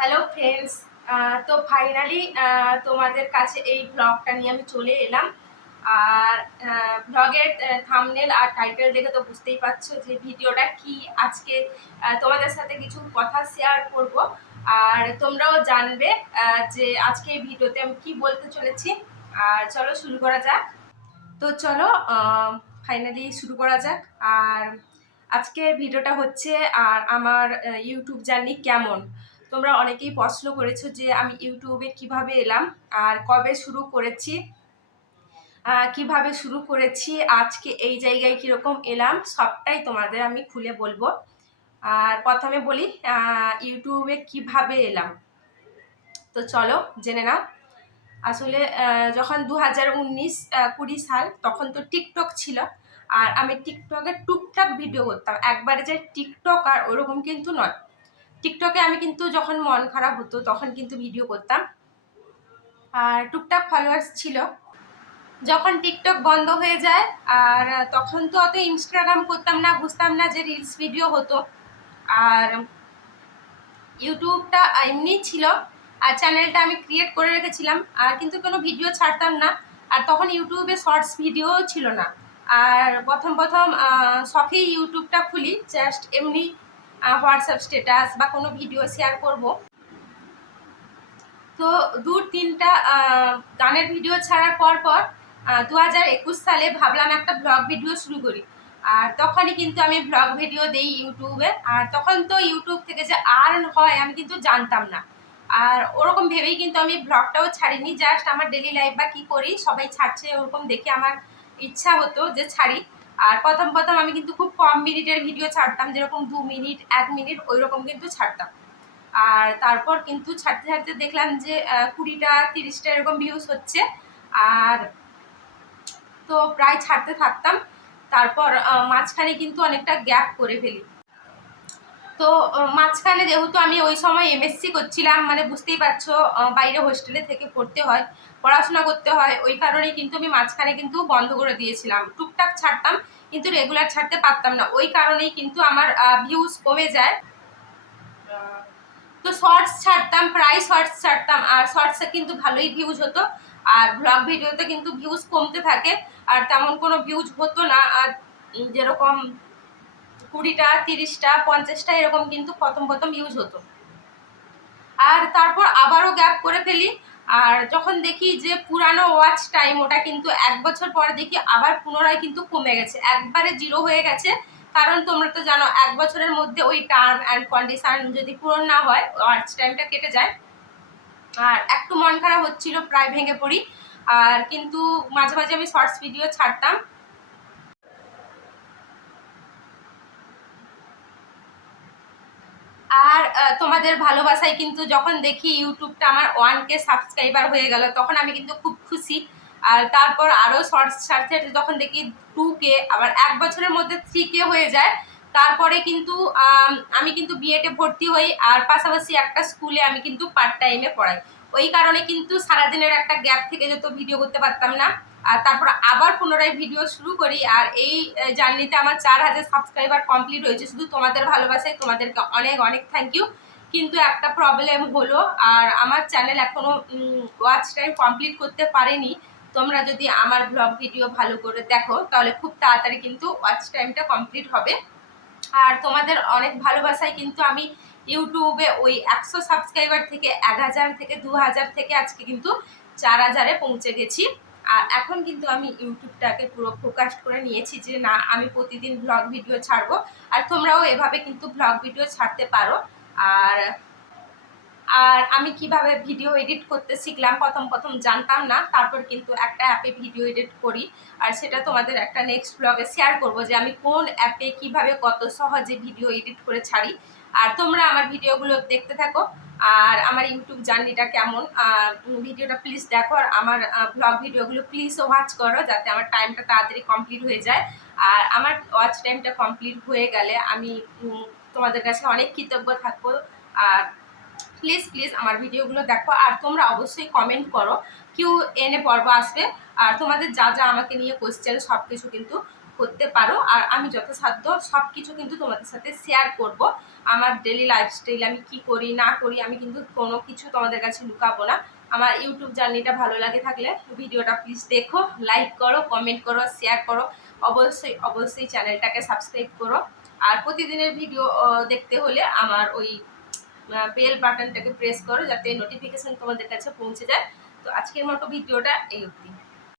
Hello friends. তো finally তোমাদের কাছে এই ব্লগটা নিয়ে আমি চলে এলাম। আর ব্লগের থাম্বনেল আর টাইটেল দেখে তো বুঝতেই পারছো যে ভিডিওটা কি। আজকে তোমাদের সাথে কিছু কথা শেয়ার করব, আর তোমরাও জানবে যে আজকে এই ভিডিওতে আমি কি বলতে চলেছি। আর চলো শুরু করা যাক। তো চলো ফাইনালি শুরু করা যাক। আর আজকের ভিডিওটা হচ্ছে আর আমার ইউটিউব জার্নি কেমন। তোমরা অনেকেই প্রশ্ন করেছো যে আমি ইউটিউবে কিভাবে এলাম আর কবে শুরু করেছি, কিভাবে শুরু করেছি, আজকে এই জায়গায় কীরকম এলাম, সবটাই তোমাদের আমি খুলে বলবো। আর প্রথমে বলি ইউটিউবে কিভাবে এলাম। তো চলো জেনে নাও। আসলে যখন 2019-20 সাল, তখন তো টিকটক ছিল। আর আমি টিকটকে টুকটাক ভিডিও করতাম, একবারে যে টিকটক আর ওরকম কিন্তু নয়। টিকটকে আমি কিন্তু যখন মন খারাপ হতো তখন কিন্তু ভিডিও করতাম, আর টুকটাক ফলোয়ার্স ছিল। যখন টিকটক বন্ধ হয়ে যায়, আর তখন তো অত ইনস্টাগ্রাম করতাম না, বুঝতাম না যে রিলস ভিডিও হতো। আর ইউটিউবটা এমনিই ছিল, আর চ্যানেলটা আমি ক্রিয়েট করে রেখেছিলাম, আর কিন্তু কোনো ভিডিও ছাড়তাম না। আর তখন ইউটিউবে শর্টস ভিডিও ছিল না। আর প্রথম প্রথম শখেই ইউটিউবটা খুলি, জাস্ট এমনি হোয়াটসঅ্যাপ স্ট্যাটাস বা কোনো ভিডিও শেয়ার করব। তো 2-3টা গানের ভিডিও ছাড়ার পর 2021 সালে ভাবলাম একটা ব্লগ ভিডিও শুরু করি। আর তখনই কিন্তু আমি ব্লগ ভিডিও দেই ইউটিউবে। আর তখন তো ইউটিউব থেকে যে আর্ন হয় আমি কিন্তু জানতাম না। আর ওরকম ভেবেই কিন্তু আমি ব্লগটাও ছাড়িনি, জাস্ট আমার ডেলি লাইফ বা কী করি সবাই ছাড়ছে ওরকম দেখে আমার ইচ্ছা হতো যে ছাড়ি। আর প্রথম প্রথম আমি কিন্তু খুব কম মিনিটের ভিডিও ছাড়তাম, যেরকম 2 মিনিট 1 মিনিট ওইরকম কিন্তু ছাড়তাম। আর তারপর কিন্তু ছাড়তে ছাড়তে দেখলাম যে 20টা 30টা এরকম ভিউজ হচ্ছে। আর তো প্রায় ছাড়তে থাকতাম। তারপর মাঝখানে কিন্তু অনেকটা গ্যাপ করে ফেলি। তো মাঝখানে যেহেতু আমি ওই সময় এমএসসি করছিলাম, মানে বুঝতেই পারছো বাইরে হোস্টেলে থেকে পড়তে হয়, পড়াশোনা করতে হয়, ওই কারণেই কিন্তু আমি মাঝখানে কিন্তু বন্ধ করে দিয়েছিলাম। টুকটাক ছাড়তাম কিন্তু রেগুলার ছাড়তে পারতাম না, ওই কারণেই কিন্তু আমার ভিউজ কমে যায়। তো শর্টস ছাড়তাম, প্রায় শর্টস ছাড়তাম, আর শর্টসে কিন্তু ভালোই ভিউজ হতো। আর ব্লগ ভিডিওতে কিন্তু ভিউজ কমতে থাকে, আর তেমন কোনো ভিউজ হতো না। আর যেরকম 20টা 30টা 50টা এরকম কিন্তু প্রথম প্রথম ভিউজ হতো। আর তারপর আবারও গ্যাপ করে ফেলি। আর যখন দেখি যে পুরানো ওয়াচ টাইম, ওটা কিন্তু 1 বছর পরে দেখি আবার পুনরায় কিন্তু কমে গেছে, একবারে জিরো হয়ে গেছে। কারণ তোমরা তো জানো 1 বছরের মধ্যে ওই টার্ম অ্যান্ড কন্ডিশন যদি পূরণ না হয় ওয়াচ টাইমটা কেটে যায়। আর একটু মন খারাপ হচ্ছিল, প্রায় ভেঙে পড়ি। আর কিন্তু মাঝে মাঝে আমি শর্টস ভিডিও ছাড়তাম। আর তোমাদের ভালোবাসায় কিন্তু যখন দেখি ইউটিউবটা আমার 1K সাবস্ক্রাইবার হয়ে গেল, তখন আমি কিন্তু খুব খুশি। আর তারপর আরও শর্টস ছাড়তে যখন দেখি 2K, আবার 1 বছরের মধ্যে 3K হয়ে যায়। তারপরে কিন্তু আমি কিন্তু বিএডে ভর্তি হই, আর পাশাপাশি একটা স্কুলে আমি কিন্তু পার্ট টাইমে পড়াই। ওই কারণে কিন্তু সারাদিনের একটা গ্যাপ থেকে যেত, ভিডিও করতে পারতাম না। আর তারপর আবার পুনরায় ভিডিও শুরু করি। আর এই জার্নিতে আমার 4000 সাবস্ক্রাইবার কমপ্লিট হয়েছে শুধু তোমাদের ভালোবাসায়। তোমাদেরকে অনেক অনেক থ্যাংক ইউ। কিন্তু একটা প্রবলেম হলো, আর আমার চ্যানেল এখনো ওয়াচ টাইম কমপ্লিট করতে পারেনি। তোমরা যদি আমার ব্লগ ভিডিও ভালো করে দেখো তাহলে খুব তাড়াতাড়ি কিন্তু ওয়াচ টাইমটা কমপ্লিট হবে। আর তোমাদের অনেক ভালোবাসায় কিন্তু আমি ইউটিউবে ওই 100 সাবস্ক্রাইবার থেকে 1000 থেকে 2000 থেকে আজকে কিন্তু 4000-এ পৌঁছে গেছি। আর এখন কিন্তু আমি ইউটিউবটাকে পুরো ফোকাস করে নিয়েছি যে না, আমি প্রতিদিন ব্লগ ভিডিও ছাড়বো। আর তোমরাও এভাবে কিন্তু ব্লগ ভিডিও ছাড়তে পারো। আর আর আমি কিভাবে ভিডিও এডিট করতে শিখলাম, প্রথম প্রথম জানতাম না, তারপর কিন্তু একটা অ্যাপে ভিডিও এডিট করি। আর সেটা তোমাদের একটা নেক্সট ব্লগে শেয়ার করব যে আমি কোন অ্যাপে কিভাবে কত সহজে ভিডিও এডিট করে ছাড়ি। আর তোমরা আমার ভিডিওগুলো দেখতে থাকো, আর আমার ইউটিউব জার্নিটা কেমন। ভিডিওটা প্লিজ দেখো, আর আমার ব্লগ ভিডিওগুলো প্লিজ ওয়াচ করো, যাতে আমার টাইমটা তাড়াতাড়ি কমপ্লিট হয়ে যায়। আর আমার ওয়াচ টাইমটা কমপ্লিট হয়ে গেলে আমি তোমাদের কাছে অনেক কৃতজ্ঞ থাকবো। আর প্লিজ প্লিজ আমার ভিডিওগুলো দেখো। আর তোমরা অবশ্যই কমেন্ট করো, Q&A পর্ব আসবে। আর তোমাদের যা যা আমাকে নিয়ে কোয়েশ্চেন সব কিছু কিন্তু করতে পারো। আর আমি যথাসাধ্য সব কিছু কিন্তু তোমাদের সাথে শেয়ার করব। আমার ডেলি লাইফস্টাইল আমি কি করি না করি আমি কিন্তু কোনো কিছু তোমাদের কাছে লুকাবো না। আমার ইউটিউব জার্নিটা ভালো লাগে থাকলে ভিডিওটা প্লিজ দেখো, লাইক করো, কমেন্ট করো, শেয়ার করো, অবশ্যই অবশ্যই চ্যানেলটাকে সাবস্ক্রাইব করো। আর প্রতিদিনের ভিডিও দেখতে হলে আমার ওই বেল বাটনটাকে প্রেস করো যাতে নোটিফিকেশন তোমাদের কাছে পৌঁছে যায়। তো আজকের মতো ভিডিওটা এই অবধি।